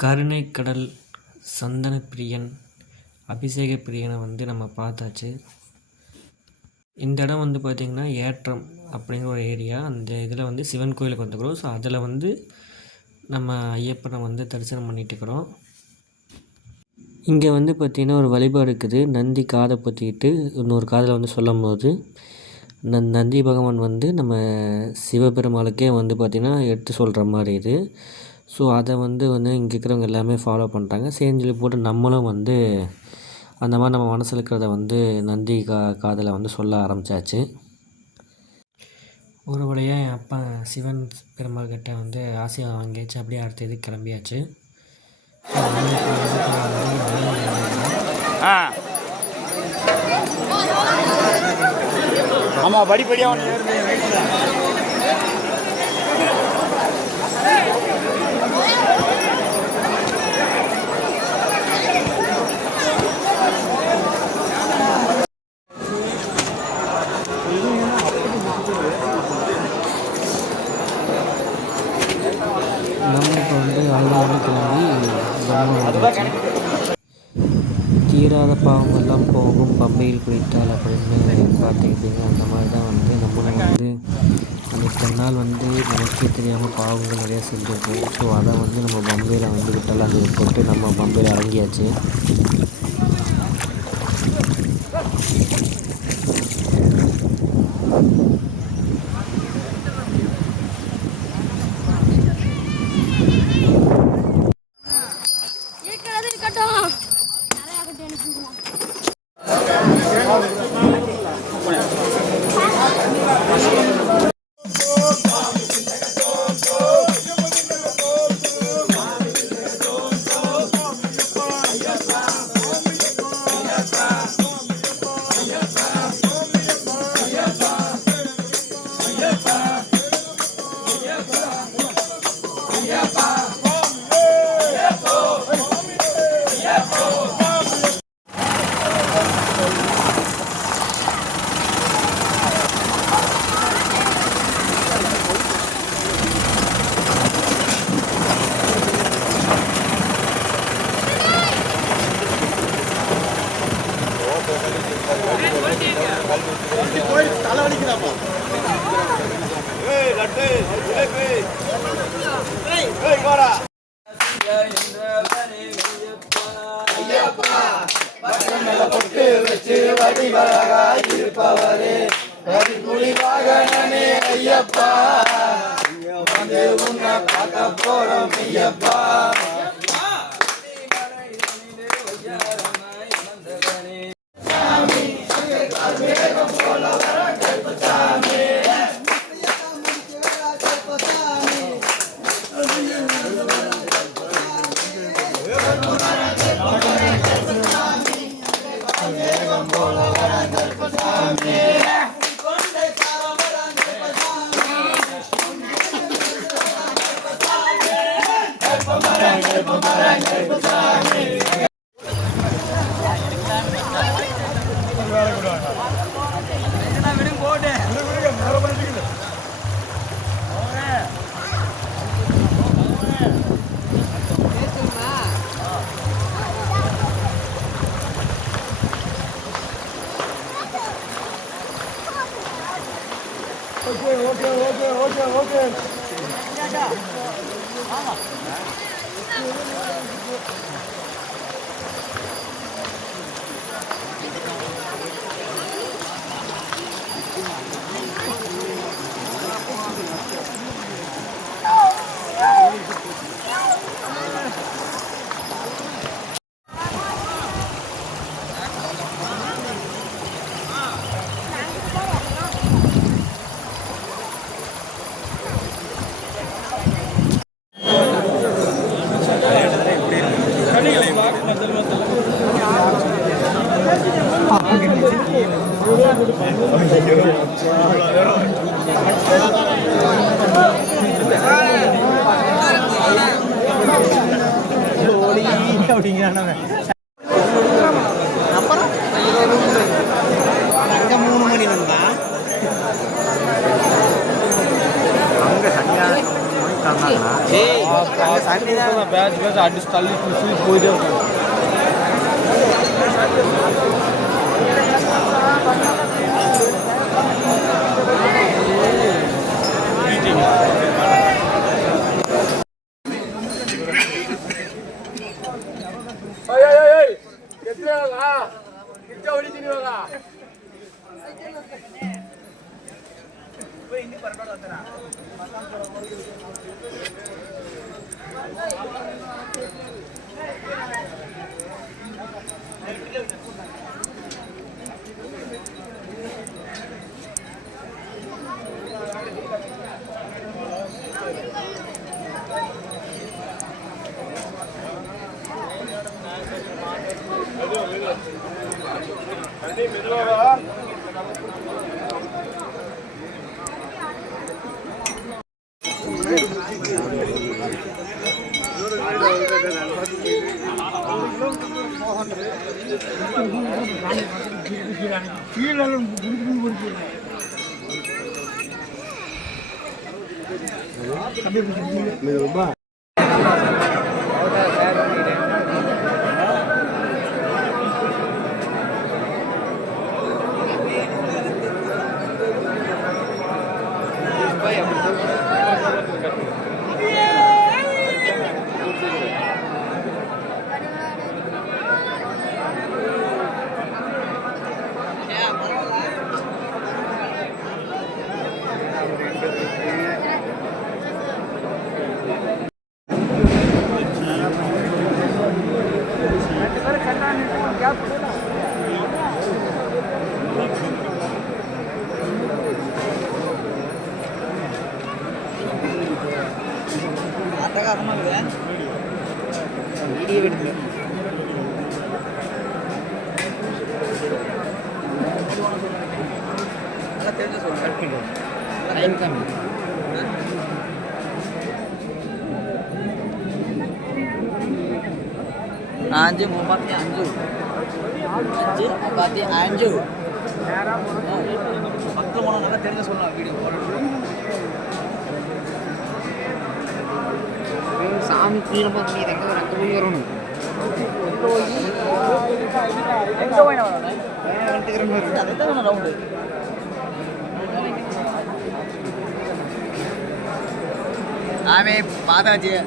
கருணை கடல் சந்தன பிரியன் அபிஷேக பிரியனை வந்து நம்ம பார்த்தாச்சு. இந்த இடம் வந்து பார்த்திங்கன்னா ஏற்றம் அப்படிங்கிற ஒரு ஏரியா அந்த இதில் வந்து சிவன் கோயிலுக்கு வந்துக்கிறோம் ஸோ அதில் வந்து நம்ம ஐயப்பனை வந்து தரிசனம் பண்ணிட்டு இருக்கிறோம். இங்கே வந்து பார்த்திங்கன்னா ஒரு வழிபாடு இருக்குது. நந்தி காதை பற்றிக்கிட்டு இன்னொரு காதில் வந்து சொல்லும் போது நந்தி பகவான் வந்து நம்ம சிவபெருமாளுக்கே வந்து பார்த்திங்கன்னா எடுத்து சொல்கிற மாதிரி இது. ஸோ அதை வந்து வந்து இங்கே இருக்கிறவங்க எல்லாமே ஃபாலோ பண்ணுறாங்க சரின்னு போட்டு நம்மளும் வந்து அந்த மாதிரி நம்ம மனசில் இருக்கிறத வந்து நந்தி கா காதில் வந்து சொல்ல ஆரம்பித்தாச்சு ஒரு வழியாக என் அப்பா சிவன் பெருமாள் கிட்ட வந்து ஆசையை வாங்கியாச்சு. அப்படியே அடுத்த இது கிளம்பியாச்சு. ஆமாம் படிப்படியாக ஒன்று நம்ம இப்போ தீராத பாவமெல்லாம் போகும் பம்பையில் குளித்தால் அப்படின்னு பார்த்துக்கிட்டீங்க அந்த மாதிரி தான் வந்து வந்து அந்த சொன்னால் வந்து நமக்கே தெரியாமல் பாவங்கள் நிறையா செஞ்சுருக்கோம் ஸோ அதை வந்து நம்ம பம்பையில் வந்து விட்டலாம். போட்டு நம்ம பம்பையில் இறங்கியாச்சு. இருப்பவரே கவி குளிவாகனே ஐயப்பா. வந்து உன்னை பார்க்க போறோம் ஐயப்பா. आज आज चालीस पैंतीस कोई देव ரொம்ப Ain kami. Anju bupati Anju. Anju bupati Anju. Pakai mana nak cari nasional video. Sami kira pun ni dekat orang tuh yang orang. Entah mana orang. Entah mana orang. Entah mana orang. 还没八道街。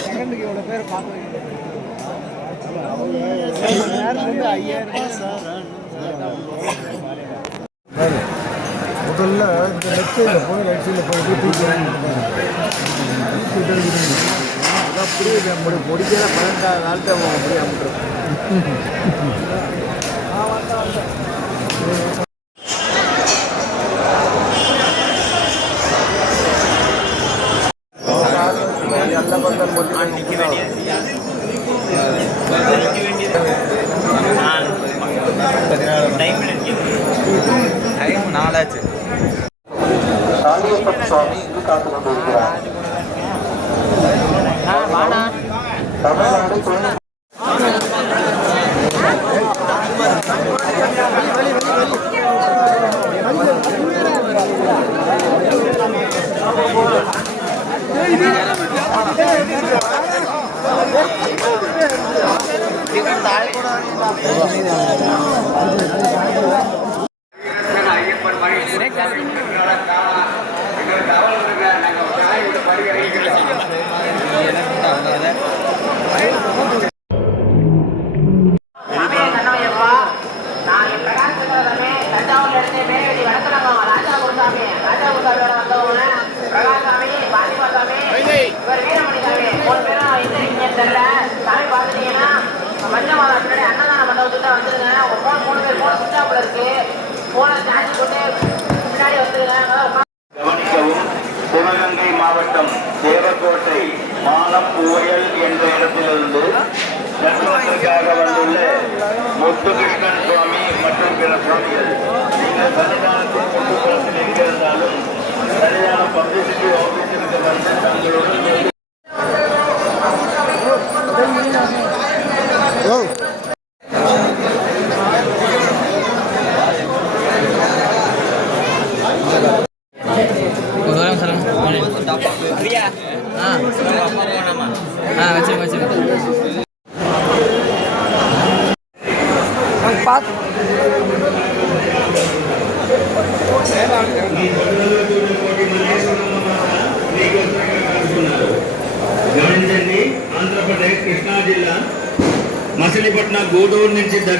செகண்டுக்கு இவ்வளோ பேர் பார்க்க முதல்ல இந்த left போய் right சைடில் போய் தூக்கி அப்படியே நம்மளுக்கு முடிக்கிற நாள்கிட்ட அப்படியே அமுட்டுருக்கோம் நாலாச்சு சாலியப்பன் சுவாமி இங்கு காத்து கொண்டிருக்கிறார் தமிழ்நாடு துணை Gracias. மானப்பூயல் என்ற இடத்திலிருந்து தர்மத்திற்காக வந்துள்ள முத்துகிருஷ்ணன் சுவாமி மற்றும் பிற சுவாமிகள். நீங்கள் சன்னிதானத்தில் சுற்றுப்புறத்தில் எங்கிருந்தாலும் சன்னிதானம் பப்ளிசிட்டி ஆஃபீஸிற்கு வந்து தங்களுடன்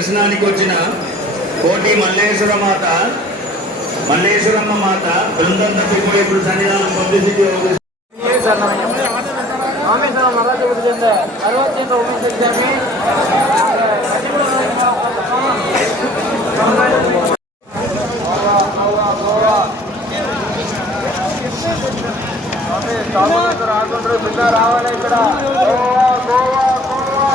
దర్శనానికి వచ్చిన కోటి మల్లేశ్వర మాత మల్లేశ్వరమ్మ మాత బృందం తప్పిపోయి ఇప్పుడు సన్నిధానం పబ్లిసిటీ రావాలి ఇక్కడ గోవా గోవా గోవా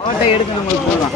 அவன்கிட்ட எடுத்து உங்களுக்கு போடலாம்